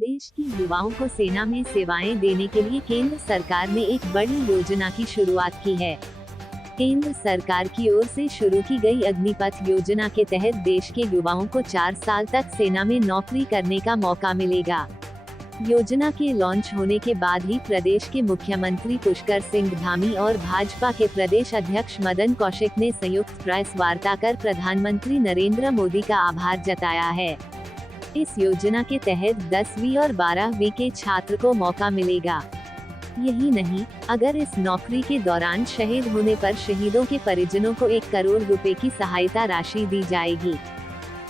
देश के युवाओं को सेना में सेवाएं देने के लिए केंद्र सरकार ने एक बड़ी योजना की शुरुआत की है। केंद्र सरकार की ओर से शुरू की गई अग्निपथ योजना के तहत देश के युवाओं को 4 साल तक सेना में नौकरी करने का मौका मिलेगा। योजना के लॉन्च होने के बाद ही प्रदेश के मुख्यमंत्री पुष्कर सिंह धामी और भाजपा के प्रदेश अध्यक्ष मदन कौशिक ने संयुक्त प्रेस वार्ता कर प्रधानमंत्री नरेंद्र मोदी का आभार जताया है। इस योजना के तहत 10वीं और 12वीं के छात्र को मौका मिलेगा। यही नहीं, अगर इस नौकरी के दौरान शहीद होने पर शहीदों के परिजनों को 1 करोड़ रुपए की सहायता राशि दी जाएगी।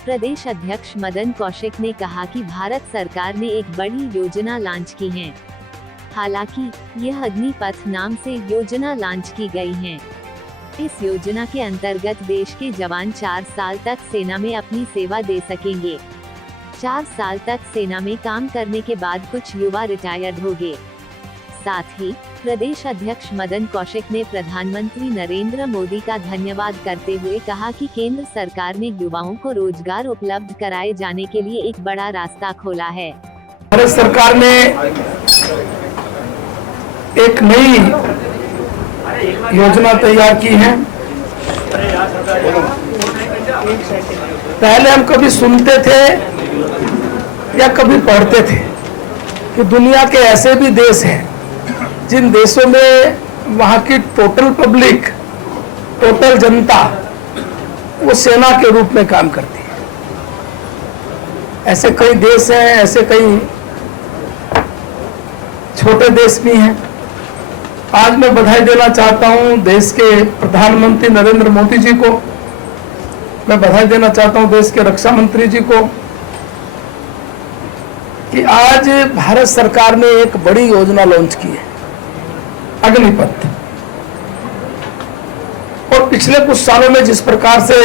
प्रदेश अध्यक्ष मदन कौशिक ने कहा कि भारत सरकार ने एक बड़ी योजना लॉन्च की है। हालांकि यह अग्निपथ नाम से योजना लॉन्च की गई है। इस योजना के अंतर्गत देश के जवान 4 साल तक सेना में अपनी सेवा दे सकेंगे। 4 साल तक सेना में काम करने के बाद कुछ युवा रिटायर्ड होंगे। साथ ही प्रदेश अध्यक्ष मदन कौशिक ने प्रधानमंत्री नरेंद्र मोदी का धन्यवाद करते हुए कहा कि केंद्र सरकार ने युवाओं को रोजगार उपलब्ध कराए जाने के लिए एक बड़ा रास्ता खोला है। भारत सरकार ने एक नई योजना तैयार की है। पहले हम कभी सुनते थे या कभी पढ़ते थे कि दुनिया के ऐसे भी देश हैं जिन देशों में वहाँ की टोटल पब्लिक, टोटल जनता वो सेना के रूप में काम करती है। ऐसे कई देश हैं, ऐसे कई छोटे देश भी हैं। आज मैं बधाई देना चाहता हूं देश के प्रधानमंत्री नरेंद्र मोदी जी को, मैं बधाई देना चाहता हूं देश के रक्षा मंत्री जी को कि आज भारत सरकार ने एक बड़ी योजना लॉन्च की है, अग्निपथ। और पिछले कुछ सालों में जिस प्रकार से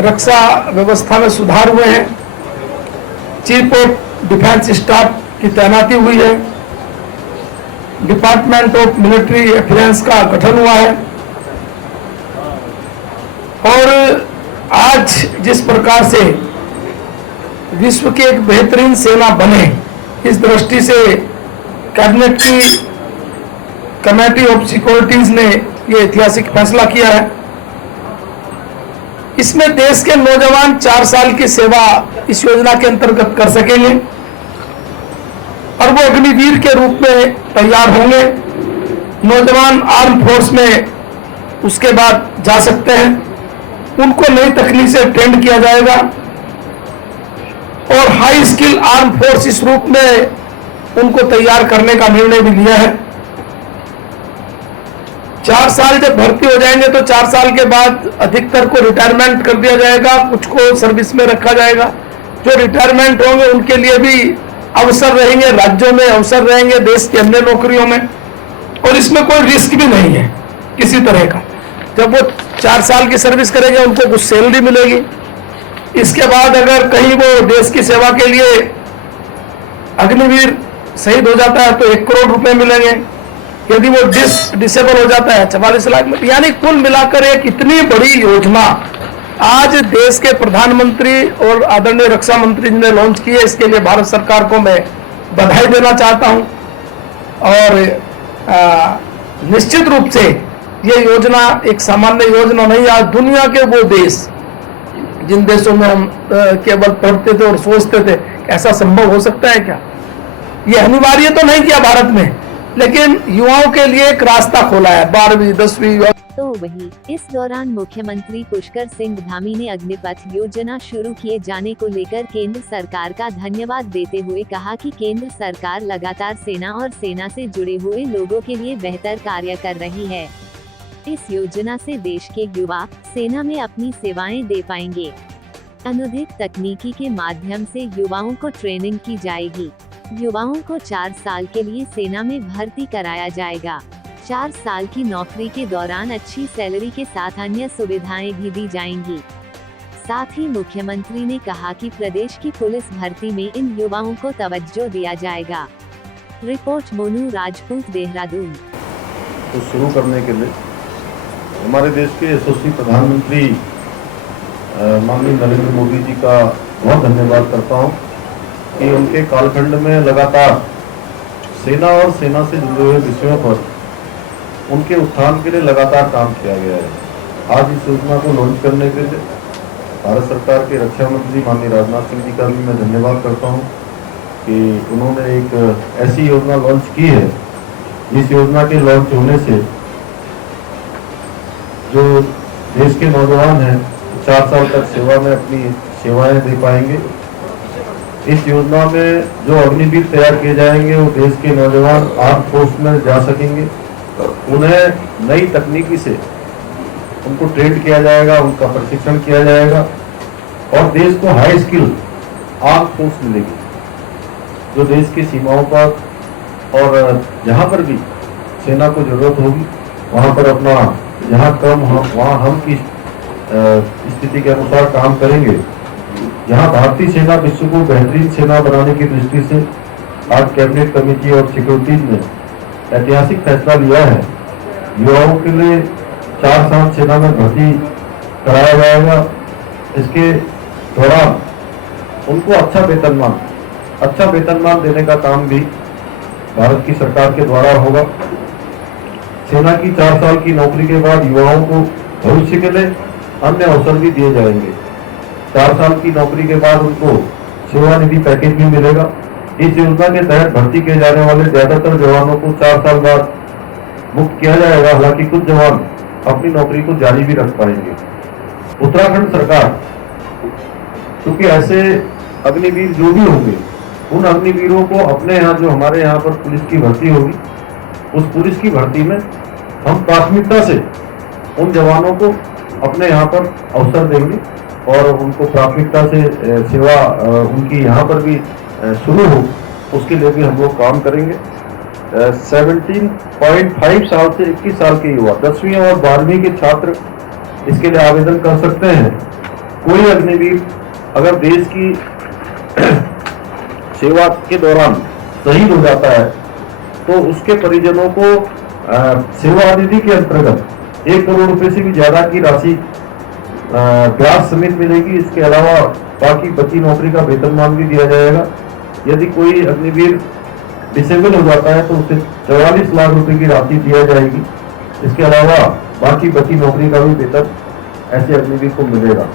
रक्षा व्यवस्था में सुधार हुए हैं, चीफ ऑफ डिफेंस स्टाफ की तैनाती हुई है, डिपार्टमेंट ऑफ मिलिट्री अफेयर्स का गठन हुआ है, और आज जिस प्रकार से विश्व की एक बेहतरीन सेना बने, इस दृष्टि से कैबिनेट की कमेटी ऑफ सिक्योरिटीज ने ये ऐतिहासिक फैसला किया है। इसमें देश के नौजवान 4 साल की सेवा इस योजना के अंतर्गत कर सकेंगे और वो अग्निवीर के रूप में तैयार होंगे। नौजवान आर्म फोर्स में उसके बाद जा सकते हैं, उनको नई तकनीक से ट्रेंड किया जाएगा और हाई स्किल आर्म फोर्स इस रूप में उनको तैयार करने का निर्णय भी लिया है। 4 साल जब भर्ती हो जाएंगे तो 4 साल के बाद अधिकतर को रिटायरमेंट कर दिया जाएगा, कुछ को सर्विस में रखा जाएगा। जो रिटायरमेंट होंगे उनके लिए भी अवसर रहेंगे, राज्यों में अवसर रहेंगे, देश की अन्य नौकरियों में, और इसमें कोई रिस्क भी नहीं है किसी तरह का। जब वो 4 साल की सर्विस करेंगे उनको कुछ सैलरी मिलेगी। इसके बाद अगर कहीं वो देश की सेवा के लिए अग्निवीर शहीद हो जाता है तो 1 करोड़ रुपए मिलेंगे। यदि वो डिसेबल हो जाता है 44 लाख में। यानी कुल मिलाकर एक इतनी बड़ी योजना आज देश के प्रधानमंत्री और आदरणीय रक्षा मंत्री जी ने लॉन्च की है। इसके लिए भारत सरकार को मैं बधाई देना चाहता हूं और निश्चित रूप से ये योजना एक सामान्य योजना नहीं। आज दुनिया के वो देश जिन देशों में हम केवल पढ़ते थे और सोचते थे ऐसा संभव हो सकता है क्या, ये अनिवार्य तो नहीं किया भारत में, लेकिन युवाओं के लिए एक रास्ता खोला है 12वीं 10वीं। तो वहीं इस दौरान मुख्यमंत्री पुष्कर सिंह धामी ने अग्निपथ योजना शुरू किए जाने को लेकर केंद्र सरकार का धन्यवाद देते हुए कहा कि केंद्र सरकार लगातार सेना और सेना से जुड़े हुए लोगों के लिए बेहतर कार्य कर रही है। इस योजना से देश के युवा सेना में अपनी सेवाएं दे पाएंगे। अनुदित तकनीकी के माध्यम से युवाओं को ट्रेनिंग की जाएगी। युवाओं को 4 साल के लिए सेना में भर्ती कराया जाएगा। 4 साल की नौकरी के दौरान अच्छी सैलरी के साथ अन्य सुविधाएं भी दी जाएंगी। साथ ही मुख्यमंत्री ने कहा कि प्रदेश की पुलिस भर्ती में इन युवाओं को तवज्जो दिया जाएगा। रिपोर्ट मोनू राजपूत, देहरादून। तो शुरू करने के लिए हमारे देश के यशस्वी प्रधानमंत्री माननीय नरेंद्र मोदी जी का बहुत धन्यवाद करता हूं कि उनके कालखंड में लगातार सेना और सेना से जुड़े हुए विषयों पर उनके उत्थान के लिए लगातार काम किया गया है। आज इस योजना को लॉन्च करने के लिए भारत सरकार के रक्षा मंत्री माननीय राजनाथ सिंह जी का भी मैं धन्यवाद करता हूं कि उन्होंने एक ऐसी योजना लॉन्च की है। इस योजना के लॉन्च होने से जो देश के नौजवान हैं 4 साल तक सेवा में अपनी सेवाएं दे पाएंगे। इस योजना में जो अग्निवीर तैयार किए जाएंगे वो देश के नौजवान आर्म फोर्स में जा सकेंगे। उन्हें नई तकनीकी से उनको ट्रेन किया जाएगा, उनका प्रशिक्षण किया जाएगा और देश को हाई स्किल आर्म फोर्स मिलेगी जो देश की सीमाओं पर और जहां पर भी सेना को जरूरत होगी वहां पर अपना जहां कम वहां हम की स्थिति के अनुसार काम करेंगे। यहाँ भारतीय सेना विश्व को बेहतरीन सेना बनाने की दृष्टि से आज कैबिनेट कमेटी और सिक्योरिटी ने ऐतिहासिक फैसला लिया है। युवाओं के लिए 4 साल सेना में भर्ती कराया जाएगा। इसके दौरान उनको अच्छा वेतनमान देने का काम भी भारत की सरकार के द्वारा होगा। सेना की 4 साल की नौकरी के बाद युवाओं को भविष्य के लिए अन्य अवसर भी दिए जाएंगे। 4 साल की नौकरी के बाद उनको सेवानिधि पैकेज भी मिलेगा। इस योजना के तहत भर्ती किए जाने वाले ज्यादातर जवानों को 4 साल बाद मुक्त किया जाएगा। हालांकि कुछ जवान अपनी नौकरी को जारी भी रख पाएंगे। उत्तराखंड सरकार क्योंकि ऐसे अग्निवीर जो भी होंगे उन अग्निवीरों को अपने यहाँ जो हमारे यहाँ पर पुलिस की भर्ती होगी उस पुलिस की भर्ती में हम प्राथमिकता से उन जवानों को अपने यहाँ पर अवसर देंगे और उनको प्राथमिकता से सेवा उनकी यहाँ पर भी शुरू हो उसके लिए भी हम लोग काम करेंगे। 17.5 साल से 21 साल के युवा 10वीं और 12वीं के छात्र इसके लिए आवेदन कर सकते हैं। कोई अग्निवीर अगर देश की सेवा के दौरान शहीद हो जाता है तो उसके परिजनों को सेवा निधि के अंतर्गत 1 करोड़ रुपए से भी ज्यादा की राशि ब्याज समेत मिलेगी। इसके अलावा बाकी बची नौकरी का वेतनमान भी दिया जाएगा। यदि कोई अग्निवीर डिसेबल हो जाता है तो उसे 44 लाख रुपए की राशि दिया जाएगी। इसके अलावा बाकी बची नौकरी का भी वेतन ऐसे अग्निवीर को मिलेगा।